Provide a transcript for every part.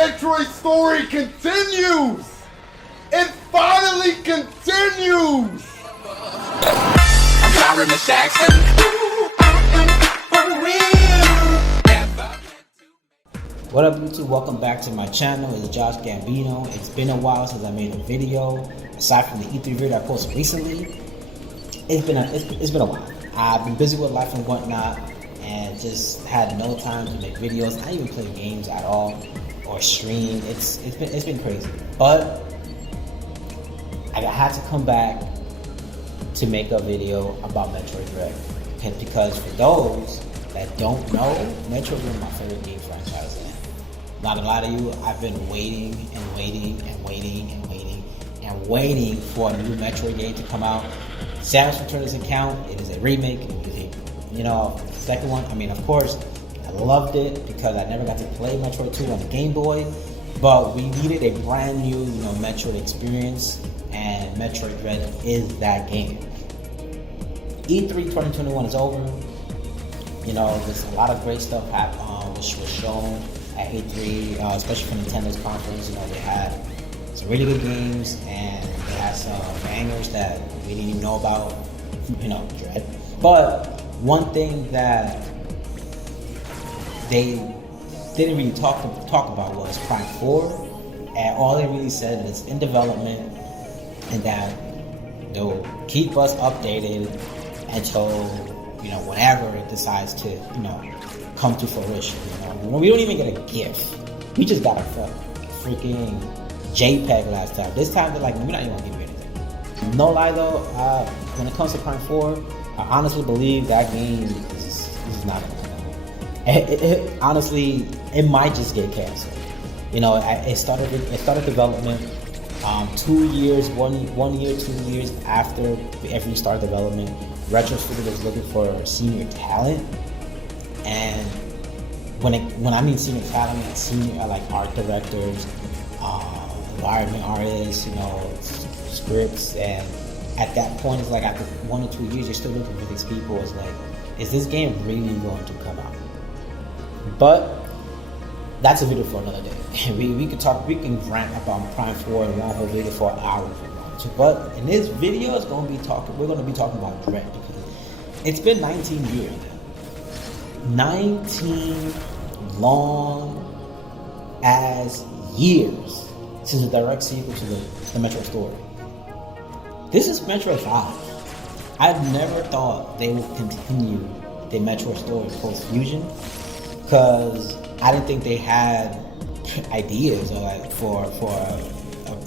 Metroid story continues! It finally continues! I'm Byron the Saxon. What up YouTube, welcome back to my channel. It's Josh Gambino. It's been a while since I made a video. Aside from the E3 video I posted recently, it's been a while. I've been busy with life and whatnot and just had no time to make videos, not even play games at all or stream. It's been crazy. But I had to come back to make a video about Metroid Dread. Because for those that don't know, Metroid is one of my favorite game franchises. Not a lot of you, I've been waiting and waiting and waiting and waiting and waiting for a new Metroid game to come out. Samus Return doesn't count. It is a remake. It is a, second one. I mean, of course, I loved it because I never got to play Metroid 2 on the Game Boy. But we needed a brand new, Metroid experience, and Metroid Dread is that game. E3 2021 is over. There's a lot of great stuff which was shown at E3, especially from Nintendo's conference. They had some really good games and they had some bangers that we didn't even know about, Dread. But one thing that they didn't really talk about was Prime 4, and all they really said is in development and that they'll keep us updated until whenever it decides to come to fruition. We don't even get a GIF. We just got a freaking JPEG last time. This time they're like, we're not even gonna give you anything. No lie though, when it comes to Prime 4, I honestly believe that game is not gonna come. Honestly, it might just get canceled. It started development 2 years, 1 year, 2 years after every start development. Retro Studio was looking for senior talent, and when I mean senior talent, it's senior like art directors, environment artists, scripts, and at that point, it's like after 1 or 2 years, you're still looking for these people. It's like, is this game really going to come out? But that's a video for another day. We can rant about Prime 4 in one whole video for an hour if we want to. But in this video, we're going to be talking about Dread because it's been 19 years. 19 long as years since the direct sequel to the Metroid story. This is Metroid 5. I never thought they would continue the Metroid story post-Fusion because I didn't think they had ideas for a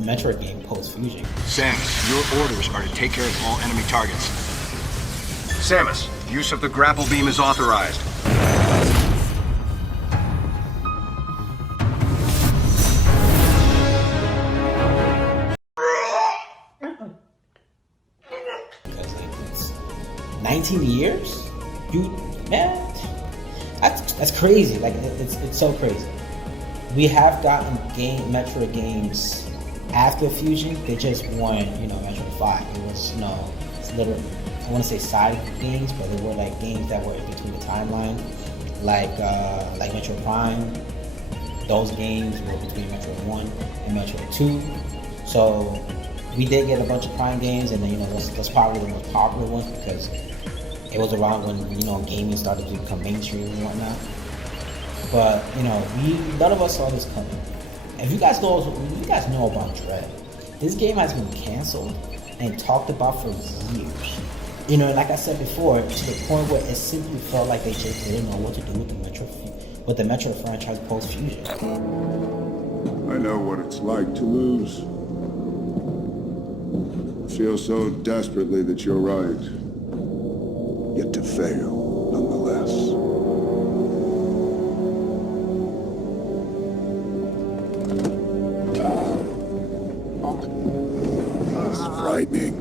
Metroid game post-Fusion. Samus, your orders are to take care of all enemy targets. Samus, use of the grapple beam is authorized. Because it's 19 years? Dude, man, that's crazy. Like, it's so crazy. We have gotten Metroid games after Fusion. They just weren't, Metroid 5. It was, it's literally, I want to say side games, but they were like games that were in between the timeline, like Metroid Prime. Those games were between Metroid 1 and Metroid 2. So we did get a bunch of Prime games, and then that's probably the most popular ones because it was around when gaming started to become mainstream and whatnot. But none of us saw this coming. If you guys know about Dread, this game has been canceled and talked about for years. Like I said before, to the point where it simply felt like they just didn't know what to do with the Metro franchise post-Fusion. I know what it's like to lose. Feel so desperately that you're right, yet to fail nonetheless. It's frightening.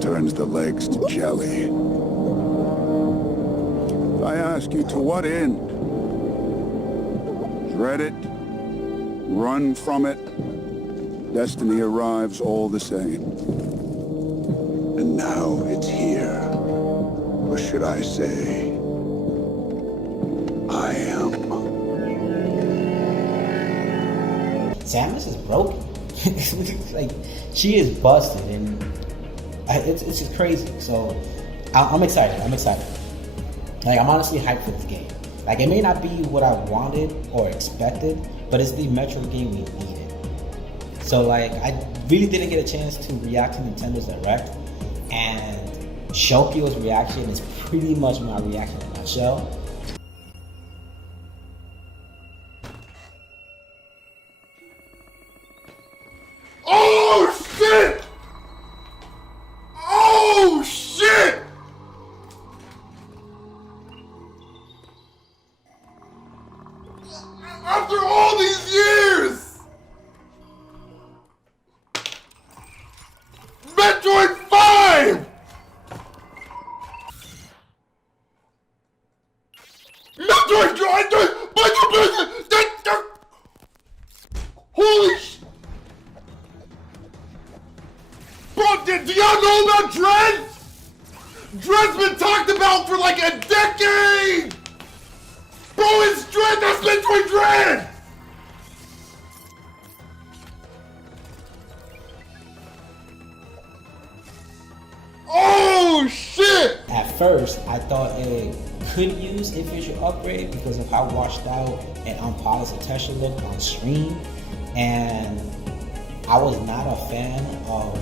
Turns the legs to jelly. If I ask you to what end? Dread it? Run from it? Destiny arrives all the same. And now it's here. Or should I say, I am. Samus is broken. Like, she is busted, and it's just crazy. So I'm excited. Like, I'm honestly hyped for this game. Like, it may not be what I wanted or expected, but it's the Metroid game we needed. So, like, I really didn't get a chance to react to Nintendo's Direct, and Shokyo's reaction is pretty much my reaction in a nutshell. Oh shit! Oh shit! After all these years! Metroid 5! Holy sh... Bro, do y'all know about Dread? Dread's been talked about for like a decade! Bro, it's Dread! That's Metroid Dread! Oh shit! At first, I thought it could use a visual upgrade because of how washed out and unpolished the texture looked on stream, and I was not a fan of.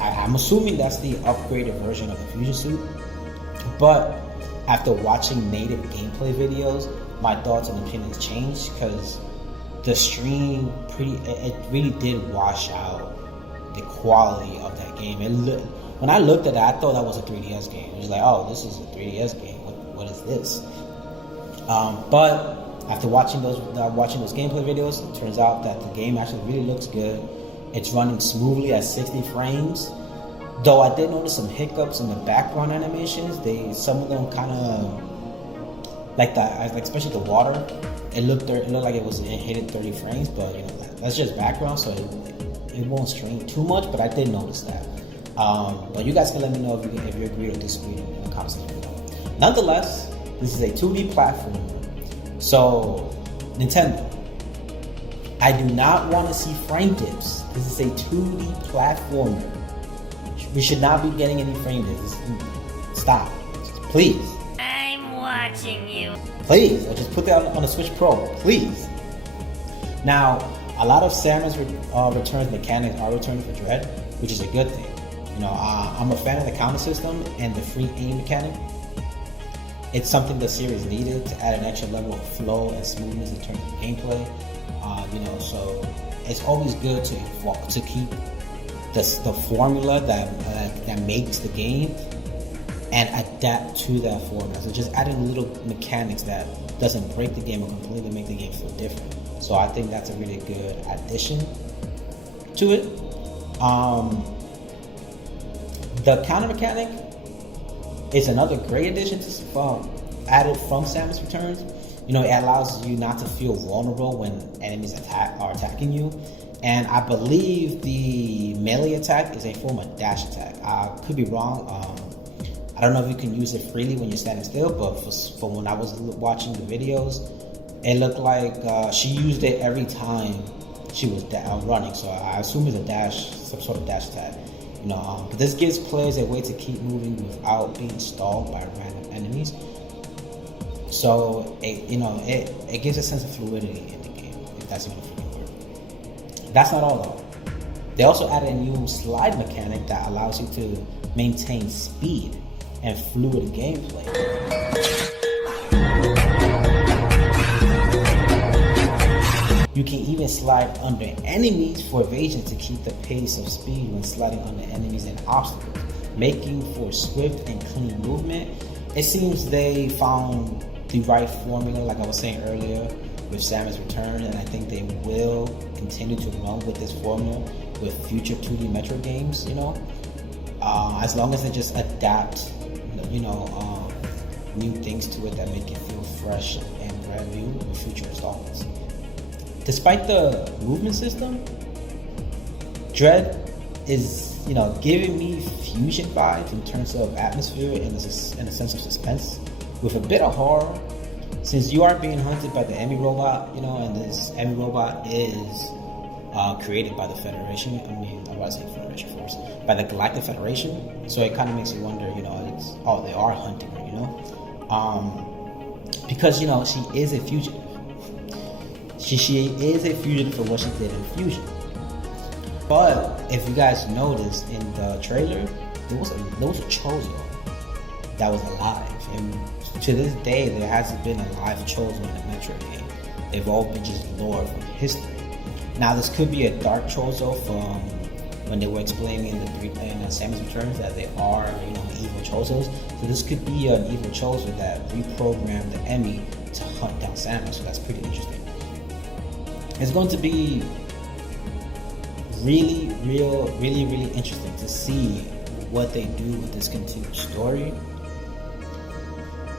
I'm assuming that's the upgraded version of the Fusion Suit, but after watching native gameplay videos, my thoughts and opinions changed because the stream it really did wash out the quality of that game. When I looked at it, I thought that was a 3DS game. It was like, oh, this is a 3DS game. What is this? But after watching those gameplay videos, it turns out that the game actually really looks good. It's running smoothly at 60 frames. Though I did notice some hiccups in the background animations. Some of them kind of like that, especially the water. It looked like it hit 30 frames, but you know that's just background, so it won't strain too much. But I did notice that. But you guys can let me know if you agree or disagree in the comments below. Nonetheless, this is a 2D platform. So, Nintendo, I do not want to see frame dips. This is a 2D platformer. We should not be getting any frame dips. Stop. Please. I'm watching you. Please. Or just put that on the Switch Pro. Please. Now, a lot of Samus returns mechanics are returning for Dread, which is a good thing. You know, I'm a fan of the counter system and the free aim mechanic. It's something the series needed to add an extra level of flow and smoothness in terms of gameplay. You know, so it's always good to keep the formula that makes the game and adapt to that formula. So just adding little mechanics that doesn't break the game or completely make the game feel different. So I think that's a really good addition to it. The counter mechanic is another great addition to added from Samus Returns. You know, it allows you not to feel vulnerable when enemies are attacking you. And I believe the melee attack is a form of dash attack. I could be wrong. I don't know if you can use it freely when you're standing still, but for when I was watching the videos, it looked like she used it every time she was running. So I assume it's a dash, some sort of dash attack. You know, but this gives players a way to keep moving without being stalled by random enemies. So it gives a sense of fluidity in the game, if that's even a freaking word. That's not all though. They also added a new slide mechanic that allows you to maintain speed and fluid gameplay. You can even slide under enemies for evasion to keep the pace of speed when sliding under enemies and obstacles, making for swift and clean movement. It seems they found the right formula, like I was saying earlier, with Samus Return, and I think they will continue to run with this formula with future 2D Metroid games, you know, as long as they just adapt, new things to it that make it feel fresh and brand new with future installments. Despite the movement system, Dread is, giving me Fusion vibes in terms of atmosphere and a sense of suspense, with a bit of horror, since you are being hunted by the enemy robot, and this enemy robot is created by the Federation. I mean, I was saying Federation first, by the Galactic Federation. So it kind of makes you wonder, you know, they are hunting her, you know, because, you know, she is a fugitive. She is a fugitive for what she did in Fusion. But if you guys noticed in the trailer, there was a Chozo that was alive, and to this day there hasn't been a live Chozo in a Metroid game. They've all been just lore from history. Now this could be a dark Chozo from when they were explaining in Samus Returns that they are, you know, evil Chozos. So this could be an evil Chozo that reprogrammed the Emmy to hunt down Samus. So that's pretty interesting. It's going to be really interesting to see what they do with this continued story,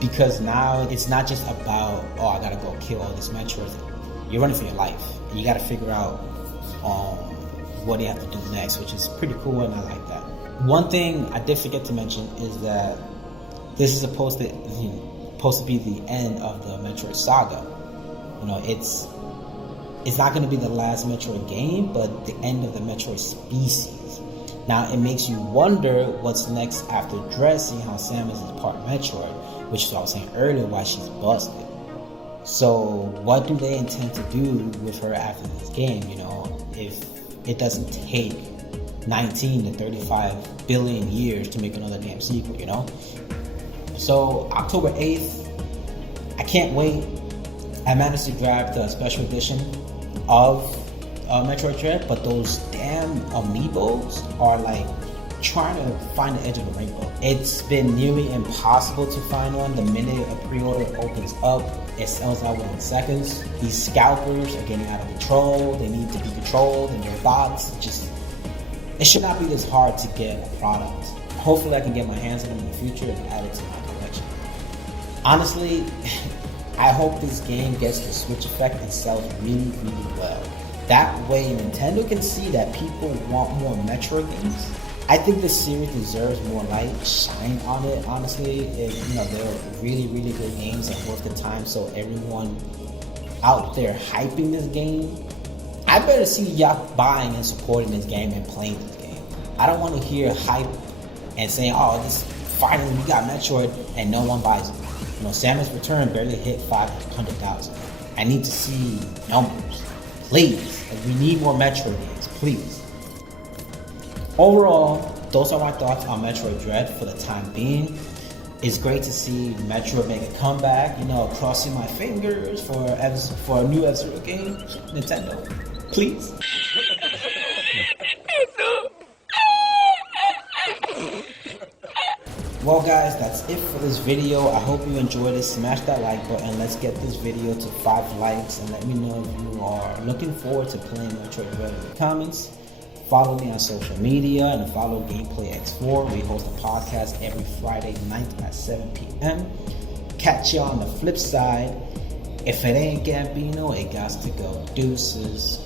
because now it's not just about, oh, I gotta go kill all this Metroid. You're running for your life, and you gotta figure out what you have to do next, which is pretty cool, and I like that. One thing I did forget to mention is that this is supposed to be the end of the Metroid saga. You know, it's not going to be the last Metroid game, but the end of the Metroid species. Now, it makes you wonder what's next after Dread, seeing how Samus is part Metroid, which is what I was saying earlier, why she's busted. So, what do they intend to do with her after this game, you know, if it doesn't take 19 to 35 billion years to make another damn sequel, you know? So, October 8th, I can't wait. I managed to grab the special edition of Metroid Dread, but those damn amiibos are like trying to find the edge of the rainbow. It's been nearly impossible to find one. The minute a pre-order opens up, it sells out within seconds. These scalpers are getting out of control. They need to be controlled, and their bots it should not be this hard to get a product. Hopefully I can get my hands on it in the future and add it to my collection. Honestly, I hope this game gets the Switch effect and sells really well. That way Nintendo can see that people want more Metroid games. I think this series deserves more light shine on it, honestly. You know, they're really good games and worth the time, so everyone out there hyping this game, I better see y'all buying and supporting this game and playing this game. I don't want to hear hype and saying, oh, this finally we got Metroid and no one buys it. You know, Samus Return barely hit 500,000. I need to see numbers, please. Like, we need more Metroid games, please. Overall, those are my thoughts on Metroid Dread for the time being. It's great to see Metroid make a comeback. You know, crossing my fingers for a new F-Zero game. Nintendo, please. Well guys, that's it for this video. I hope you enjoyed it. Smash that like button. Let's get this video to 5 likes, and let me know if you are looking forward to playing Metroid Dread in the comments. Follow me on social media and follow Gameplay X4. We host a podcast every Friday night at 7 p.m. Catch you on the flip side. If it ain't Gambino, it got to go. Deuces.